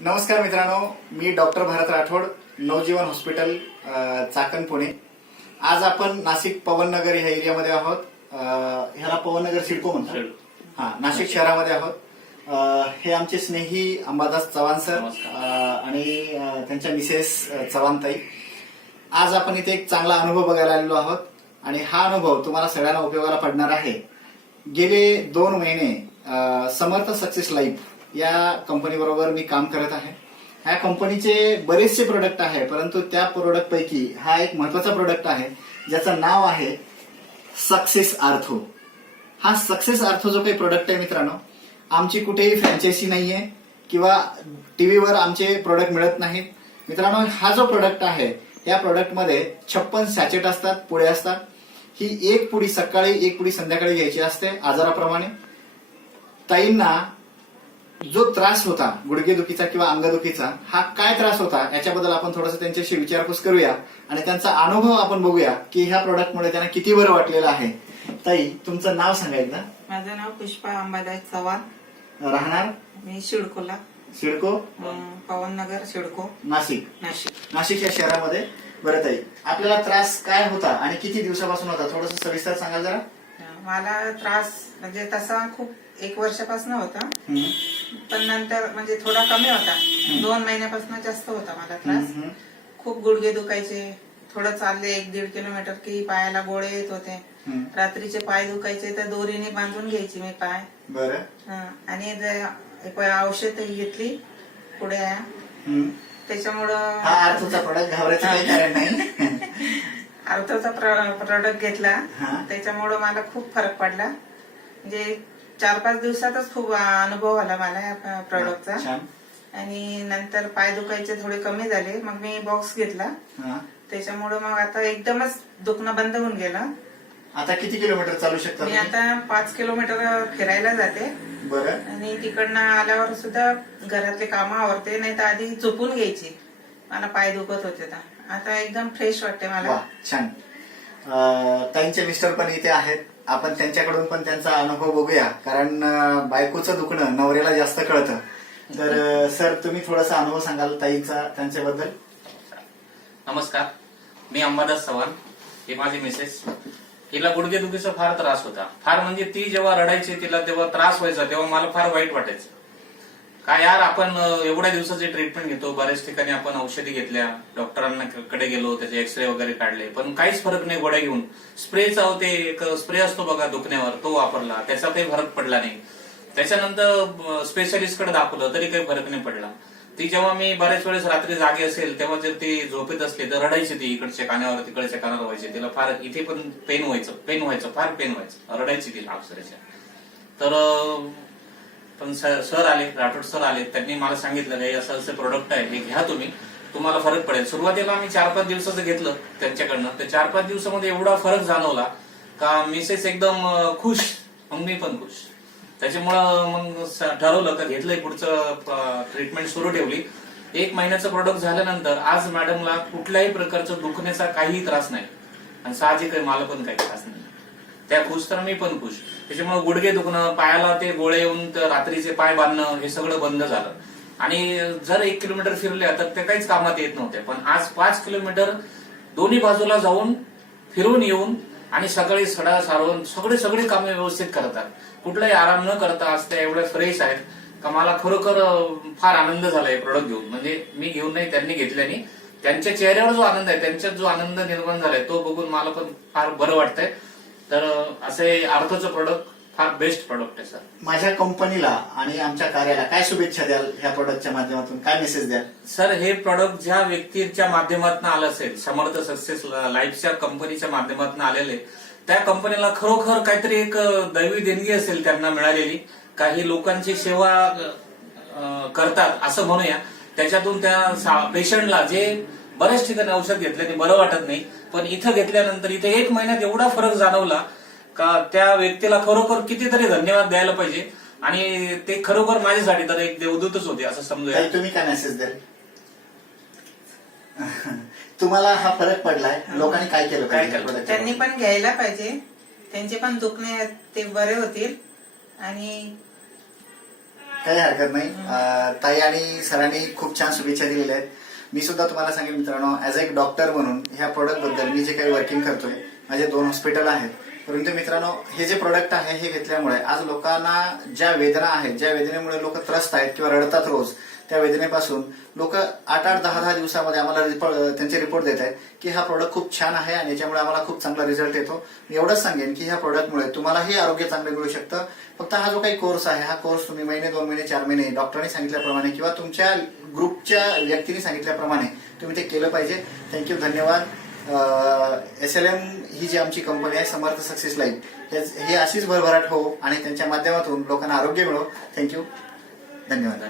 नमस्कार मित्रांनो, मी डॉक्टर भारत राठोड, नवजीवन हॉस्पिटल, चाकण, पुणे। आज आपण नाशिक पवननगर ह्या एरियामध्ये आहोत। ह्याला पवननगर सिडको म्हणतात। हा, नाशिक शहरामध्ये आहोत। हे आमचे स्नेही अंबादास चव्हाण सर आणि त्यांच्या मिसेस चव्हाणताई। आज आपण इथे एक चांगला अनुभव बघायला आलेलो आहोत आणि हा अनुभव तुम्हाला सगळ्यांना उपयोगाला पडणार आहे। गेले 2 महिने समर्थ सक्सेस लाईफ या कंपनी बरोबर मी काम करत आहे। ह्या कंपनीचे बरेचसे प्रोडक्ट आहे, परंतु त्या प्रोडक्ट पैकी हा एक महत्वाचा प्रोडक्ट आहे ज्याचं नाव आहे सक्सेस आर्थो। हा सक्सेस आर्थो जो काही प्रोडक्ट आहे मित्रांनो, आमची कुठेही फ्रँचायझी नाहीये किंवा टीव्हीवर आमचे प्रोडक्ट मिळत नाहीत। मित्रांनो, हा जो प्रोडक्ट आहे या प्रोडक्ट मध्ये 56 सॅचेट असतात, पुढे असतात। ही एक पुडी सकाळी, एक पुडी संध्याकाळी घ्यायची असते आजाराप्रमाणे। ताईंना जो त्रास होता गुडघेदुखीचा किंवा अंगदुखीचा, हा काय त्रास होता याच्याबद्दल आपण थोडंसं त्यांच्याशी विचारपूस करूया आणि त्यांचा अनुभव आपण बघूया की ह्या प्रोडक्टमुळे त्यांना किती बरं वाटलेलं आहे। ताई, तुमचं नाव सांगायचं ना? माझं नाव पुष्पा अंबादास चव्हाण, राहणार मी शिडकोला, सिडको, पवननगर, सिडको, नाशिक या शहरामध्ये। बरं ताई, आपल्याला त्रास काय होता आणि किती दिवसापासून होता, थोडंसं सविस्तर सांगाल जरा? मला त्रास म्हणजे तसा खूप 1 वर्षापासून होता, पण नंतर म्हणजे थोडा कमी होता। 2 महिन्यापासून जास्त होता मला त्रास। खूप गुडघे दुखायचे, थोडं चालले 1-1.5 किलोमीटर की पायाला गोळे येत होते। रात्रीचे पाय दुखायचे तर दोरीने बांधून घ्यायची मी पाय। बरं। आणि औषधही घेतली पुढे त्याच्यामुळं अर्थोचा प्रोडक्ट घाबरायचं काही कारण नाही। अर्थोचा प्रोडक्ट घेतला, त्याच्यामुळं मला खूप फरक पडला। म्हणजे 4-5 दिवसातच खूप अनुभव आला मला या प्रोडक्टचा। आणि नंतर पाय दुखायचे थोडे कमी झाले, मग मी बॉक्स घेतला, त्याच्यामुळे मग आता एकदमच दुखणं बंद होऊन गेलं। आता किती किलोमीटर चालू शकता? मी आता 5 किलोमीटर फिरायला जाते। बरं। आणि तिकडनं आल्यावर सुद्धा घरातले कामं आवरते, नाही तर आधी झोपून घ्यायची, मला पाय दुखत होते। आता एकदम फ्रेश वाटते मला। छान। ताईंचे मिस्टर पण इथे आहेत, आपण त्यांच्याकडून पण त्यांचा अनुभव बघूया, कारण बायकोचं दुखणं नवऱ्याला जास्त कळतं। तर सर, तुम्ही थोडासा अनुभव सांगाल ताईचा त्यांच्याबद्दल? नमस्कार, मी अंबादास चव्हाण, ही माझी मिसेस। हिला गुडघेदुखीचा फार त्रास होता, फार म्हणजे ती जेव्हा रडायची, तिला तेव्हा त्रास व्हायचा, तेव्हा मला फार वाईट वाटायचं। काय यार, आपण एवढ्या दिवसाची ट्रीटमेंट घेतो, बऱ्याच ठिकाणी आपण औषधी घेतल्या, डॉक्टरांना कडे गेलो, त्याचे एक्सरे वगैरे काढले, पण काहीच फरक नाही। गोळ्या घेऊन स्प्रेचा होते, एक स्प्रे असतो बघा दुखण्यावर, तो वापरला, त्याचा काही फरक पडला नाही। त्याच्यानंतर स्पेशालिस्ट कडे दाखवलं, तरी काही फरक नाही पडला। ती जेव्हा मी बऱ्याच वेळेस रात्री जागे असेल तेव्हा जर ती झोपेत असली तर रडायची, ती इकडच्या कानावर तिकडच्या कानावर व्हायची, तिला फार इथे पण पेन व्हायचं, फार पेन व्हायचं, रडायची तिला अक्षरशः। तर पण सर आले, राठोड सर आले, त्यांनी मला सांगितलं हे असं प्रोडक्ट आहे, हे घ्या तुम्ही, तुम्हाला फरक पडेल। सुरुवातीला आम्ही 4-5 दिवसाचं घेतलं त्यांच्याकडनं, तर 4-5 दिवसामध्ये एवढा फरक जाणवला का मिसेस एकदम खुश, मग मी पण खुश। त्याच्यामुळं मग ठरवलं का घेतलंय, पुढचं ट्रीटमेंट सुरू ठेवली। 1 महिन्याचं प्रोडक्ट झाल्यानंतर आज मॅडमला कुठल्याही प्रकारचं दुखण्याचा काही त्रास नाही, आणि साहजिक आहे मला पण काही त्रास नाही। त्या खुश तर मी पण खुश। त्याच्यामुळे गुडघे दुखणं, पायाला ते गोळे येऊन रात्रीचे पाय बांधणं, हे सगळं बंद झालं। आणि जर 1 किलोमीटर फिरले तर ते काहीच कामात येत नव्हते, पण आज 5 किलोमीटर दोन्ही बाजूला जाऊन फिरून येऊन आणि सकाळी सडा सारवून सगळे कामे व्यवस्थित करतात, कुठलाही आराम न करता आज त्या एवढ्या फ्रेश आहेत का मला खरोखर फार आनंद झालाय प्रोडक्ट घेऊन। म्हणजे मी घेऊन नाही, त्यांनी घेतल्याने त्यांच्या चेहऱ्यावर जो आनंद आहे, त्यांच्यात जो आनंद निर्माण झालाय, तो बघून मला पण फार बरं वाटतंय। तर असे अर्थोचं प्रोडक्ट फार बेस्ट प्रोडक्ट आहे सर। माझ्या कंपनीला आणि आमच्या कार्याला काय शुभेच्छा द्याल? ह्या प्रोडक्टच्या माध्यमातून काय मेसेज द्याल? सर, हे प्रोडक्ट ज्या व्यक्तीच्या माध्यमातून आलं असेल, समर्थ सक्सेस लाईफच्या कंपनीच्या माध्यमातून आलेले, त्या कंपनीला खरोखर काहीतरी एक दैवी देणगी असेल त्यांना मिळालेली, काही लोकांची सेवा करतात असं म्हणूया। त्याच्यातून त्या पेशंटला जे बऱ्याच ठिकाणी औषध घेतल्याने बरं वाटत नाही, पण इथं घेतल्यानंतर इथे 1 महिन्यात एवढा फरक जाणवला का त्या व्यक्तीला खरोखर कितीतरी धन्यवाद द्यायला पाहिजे। आणि ते खरोखर माझ्यासाठी तर एक देवदूतच होते असं समजूया। तुम्ही काय मेसेज द्याल? तुम्हाला हा फरक पडलाय, लोकांनी काय केलं पाहिजे? त्यांनी पण घ्यायला पाहिजे, त्यांचे पण दुखणे ते बरे होतील आणि काही हरकत नाही. ताई आणि सरांनी खूप छान शुभेच्छा दिलेल्या आहेत. मी सुद्धा तुम्हाला सांगेन मित्रांनो, ऍज अ डॉक्टर म्हणून ह्या प्रोडक्ट बद्दल मी जे काही वर्किंग करतोय, माझे 2 हॉस्पिटल आहेत, परंतु मित्रांनो हे जे प्रोडक्ट आहे हे घेतल्यामुळे आज लोकांना ज्या वेदना आहेत, ज्या वेदनेमुळे लोक त्रस्त आहेत किंवा रडतात रोज, त्या वेदनेपासून लोक 8-8, 10-10 दिवसामध्ये आम्हाला त्यांचे रिपोर्ट देत आहेत की हा प्रोडक्ट खूप छान आहे आणि याच्यामुळे आम्हाला खूप चांगला रिझल्ट येतो. मी एवढंच सांगेन की ह्या प्रोडक्टमुळे तुम्हालाही आरोग्य चांगलं मिळू शकतं. फक्त हा जो काही कोर्स आहे, हा कोर्स तुम्ही महिने, 2 महिने, 4 महिने डॉक्टरांनी सांगितल्याप्रमाणे किंवा तुमच्या ग्रुपच्या व्यक्तीने सांगितल्याप्रमाणे तुम्ही ते केलं पाहिजे. थँक्यू, धन्यवाद. SLM ही जी आमची कंपनी आहे, समर्थ सक्सेस लाईफ, हे अशीच भरभराट हो आणि त्यांच्या माध्यमातून लोकांना आरोग्य मिळो. थँक्यू, धन्यवाद.